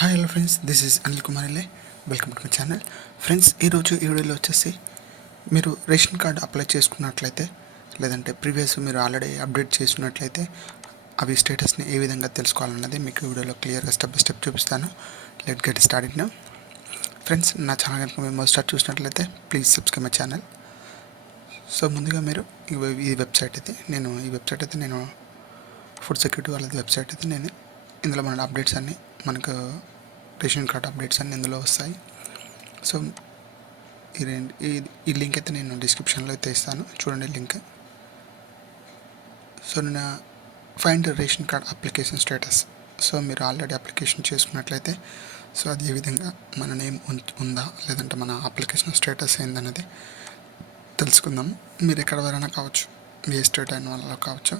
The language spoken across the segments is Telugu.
Hi hello friends, this is Anil Kumar L. Welcome to my channel. Friends, ఈరోజు ఈ వీడియోలో వచ్చేసి మీరు రేషన్ కార్డు అప్లై చేసుకున్నట్లయితే, లేదంటే ప్రీవియస్ మీరు ఆల్రెడీ అప్డేట్ చేసినట్లయితే అవి స్టేటస్ని ఏ విధంగా తెలుసుకోవాలన్నది మీకు వీడియోలో క్లియర్గా స్టెప్ బై స్టెప్ చూపిస్తాను. Let get started now. Friends, నా ఛానల్ కనుక మీరు మొదటి చూసినట్లయితే please subscribe my channel. So ముందుగా మీరు ఈ వెబ్సైట్ అయితే నేను ఫుడ్ సెక్యూరిటీ వాళ్ళది వెబ్సైట్ అయితే నేను ఇందులో మన అప్డేట్స్ అన్నీ మనకు రేషన్ కార్డ్ అప్డేట్స్ అన్నీ ఇందులో వస్తాయి. సో ఈ లింక్ అయితే నేను డిస్క్రిప్షన్లో అయితే ఇస్తాను, చూడండి లింక్. సో నేను find ration card application status. So మీరు ఆల్రెడీ అప్లికేషన్ చేసుకున్నట్లయితే సో అది ఏ విధంగా మన నేమ్ ఉందా లేదంటే మన అప్లికేషన్ స్టేటస్ ఏందనేది తెలుసుకుందాం. మీరు ఎక్కడ వరైనా కావచ్చు, ఏ స్టేట్ అయిన వాళ్ళలో కావచ్చు.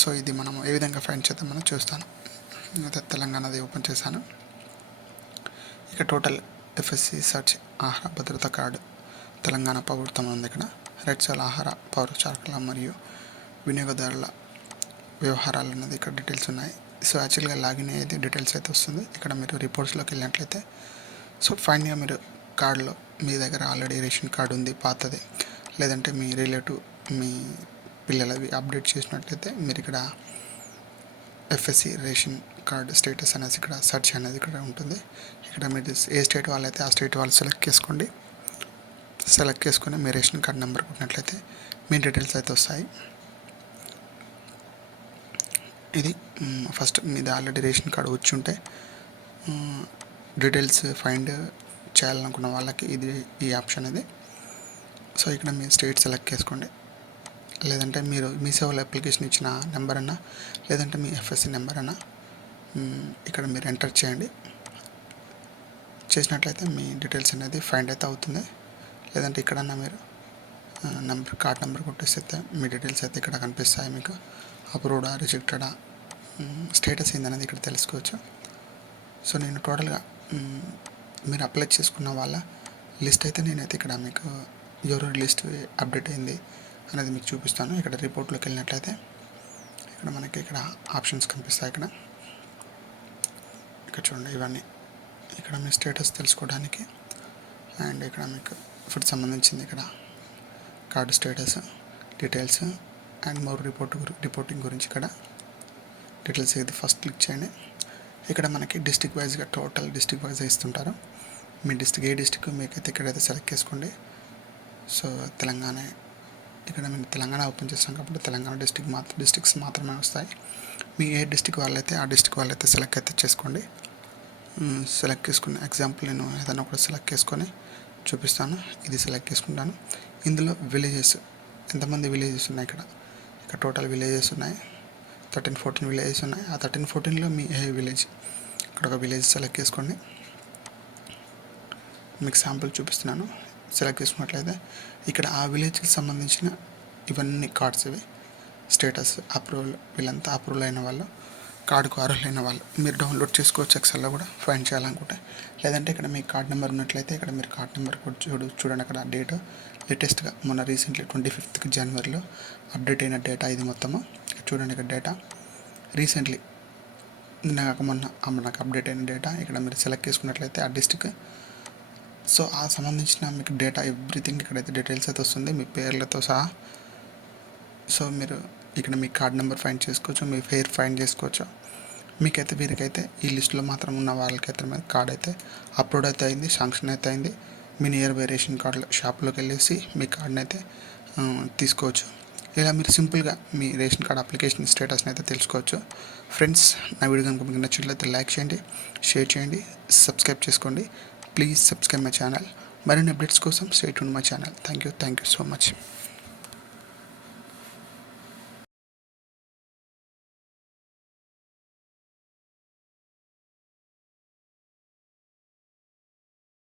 సో ఇది మనం ఏ విధంగా ఫైండ్ చేద్దాం మనం చూస్తాను. అయితే తెలంగాణది ఓపెన్ చేశాను. ఇక టోటల్ ఎఫ్ఎస్సి సర్చ్ ఆహార భద్రత కార్డు తెలంగాణ ప్రభుత్వం ఉంది. ఇక్కడ రైట్ సైడ్ ఆహార పౌర సరకుల మరియు వినియోగదారుల వ్యవహారాలు అనేది ఇక్కడ డీటెయిల్స్ ఉన్నాయి. సో యాక్చువల్గా లాగిన్ అయ్యేది డీటెయిల్స్ అయితే వస్తుంది. ఇక్కడ మీరు రిపోర్ట్స్లోకి వెళ్ళినట్లయితే సో ఫైనల్గా మీరు కార్డులో మీ దగ్గర ఆల్రెడీ రేషన్ కార్డు ఉంది పాతది, లేదంటే మీ రిలేటివ్ మీ పిల్లలవి అప్డేట్ చేసినట్లయితే మీరు ఇక్కడ ఎఫ్ఎస్సి రేషన్ కార్డు స్టేటస్ అనేది ఇక్కడ సెర్చ్ అనేది ఇక్కడ ఉంటుంది. ఇక్కడ మీరు ఏ స్టేట్ వాళ్ళైతే ఆ స్టేట్ వాళ్ళు సెలెక్ట్ చేసుకొని మీ రేషన్ కార్డు నెంబర్ కొట్టినట్లయితే మీ డీటెయిల్స్ అయితే వస్తాయి. ఇది ఫస్ట్ మీది ఆల్రెడీ రేషన్ కార్డు వచ్చి ఉంటే డీటెయిల్స్ ఫైండ్ చేయాలనుకున్న వాళ్ళకి ఇది ఈ ఆప్షన్ ఇది. సో ఇక్కడ మీ స్టేట్ సెలెక్ట్ చేసుకోండి, లేదంటే మీరు మీ సేవలో అప్లికేషన్ ఇచ్చిన నెంబర్ అన్నా లేదంటే మీ ఎఫ్ఎస్సి నెంబర్ అన్నా ఇక్కడ మీరు ఎంటర్ చేయండి. చేసినట్లయితే మీ డీటెయిల్స్ అనేది ఫైండ్ అయితే అవుతుంది. లేదంటే ఇక్కడన్నా మీరు కార్డ్ నెంబర్ కొట్టేస్తే మీ డీటెయిల్స్ అయితే ఇక్కడ కనిపిస్తాయి. మీకు అప్రూవ్డా రిజెక్టెడా స్టేటస్ ఏందనేది ఇక్కడ తెలుసుకోవచ్చు. సో నేను టోటల్గా మీరు అప్లై చేసుకున్న వాళ్ళ లిస్ట్ అయితే నేనైతే ఇక్కడ మీకు ఎవరెవరి లిస్ట్ అప్డేట్ అయింది అనేది మీకు చూపిస్తాను. ఇక్కడ రిపోర్ట్లోకి వెళ్ళినట్లయితే ఇక్కడ మనకి ఇక్కడ ఆప్షన్స్ కనిపిస్తాయి. ఇక్కడ చూడండి, ఇవన్నీ ఇక్కడ మీ స్టేటస్ తెలుసుకోవడానికి. అండ్ ఇక్కడ మీకు ఫుడ్ సంబంధించింది ఇక్కడ card status details and more reporting గురించి ఇక్కడ డీటెయిల్స్ ఇది ఫస్ట్ క్లిక్ చేయండి. ఇక్కడ మనకి డిస్ట్రిక్ట్ వైజ్గా టోటల్ డిస్ట్రిక్ట్ వైజ్గా ఇస్తుంటారు. మీ డిస్ట్రిక్ట్ ఏ డిస్ట్రిక్ట్ మీకైతే ఇక్కడైతే సెలెక్ట్ చేసుకోండి. సో తెలంగాణ, ఇక్కడ మేము తెలంగాణ ఓపెన్ చేస్తాం కాబట్టి తెలంగాణ డిస్ట్రిక్ట్స్ మాత్రమే వస్తాయి. మీ ఏ డిస్ట్రిక్ట్ వాళ్ళైతే ఆ డిస్ట్రిక్ట్ వాళ్ళైతే సెలెక్ట్ అయితే చేసుకోండి. సెలెక్ట్ చేసుకుని ఎగ్జాంపుల్ నేను ఏదైనా ఒకటి సెలెక్ట్ చేసుకొని చూపిస్తాను. ఇది సెలెక్ట్ చేసుకుంటాను. ఇందులో విలేజెస్ ఎంతమంది విలేజెస్ ఉన్నాయి, ఇక్కడ టోటల్ విలేజెస్ ఉన్నాయి. 13-14 విలేజెస్ ఉన్నాయి. ఆ 13-14లో మీ ఏ విలేజ్, ఇక్కడ ఒక విలేజ్ సెలెక్ట్ చేసుకోండి. మీకు శాంపుల్ చూపిస్తున్నాను. సెలెక్ట్ చేసుకున్నట్లయితే ఇక్కడ ఆ విలేజ్కి సంబంధించిన ఇవన్నీ కార్డ్స్ ఇవి స్టేటస్ అప్రూవల్, వీళ్ళంతా అప్రూవల్ అయిన వాళ్ళు, కార్డుకు అర్హులైన వాళ్ళు మీరు డౌన్లోడ్ చేసుకోవచ్చు ఎక్సెల్లో కూడా ఫైండ్ చేయాలనుకుంటే. లేదంటే ఇక్కడ మీ కార్డ్ నెంబర్ ఉన్నట్లయితే ఇక్కడ మీరు కార్డ్ నెంబర్ కూడా చూడండి. అక్కడ డేట్ లేటెస్ట్గా మొన్న రీసెంట్లీ 25th జనవరిలో అప్డేట్ అయిన డేటా ఇది మొత్తము. చూడండి, ఇక్కడ డేటా రీసెంట్లీ నాకు అప్డేట్ అయిన డేటా ఇక్కడ మీరు సెలెక్ట్ చేసుకున్నట్లయితే ఆ డిస్ట్రిక్ట్. సో ఆ సంబంధించిన మీకు డేటా ఎవ్రీథింగ్ ఇక్కడైతే డీటెయిల్స్ అయితే వస్తుంది మీ పేర్లతో సహా. సో మీరు ఇక్కడ మీ కార్డ్ నెంబర్ ఫైండ్ చేసుకోవచ్చు, మీ పేరు ఫైండ్ చేసుకోవచ్చు. మీకైతే వీరికైతే ఈ లిస్టులో మాత్రం ఉన్న వాళ్ళకైతే మీద కార్డ్ అయితే అప్లోడ్ అయితే అయింది, శాంక్షన్ అయితే అయింది. మీ నియర్ బై రేషన్ కార్డులో షాప్లోకి వెళ్ళేసి మీ కార్డ్ని అయితే తీసుకోవచ్చు. ఇలా మీరు సింపుల్గా మీ రేషన్ కార్డ్ అప్లికేషన్ స్టేటస్ని అయితే తెలుసుకోవచ్చు. ఫ్రెండ్స్, నా వీడియో కనుక మీకు నచ్చినట్లయితే లైక్ చేయండి, షేర్ చేయండి, సబ్స్క్రైబ్ చేసుకోండి. Please subscribe my channel. మరిన్ని అప్డేట్స్ కోసం stay tune my channel. Thank you so much.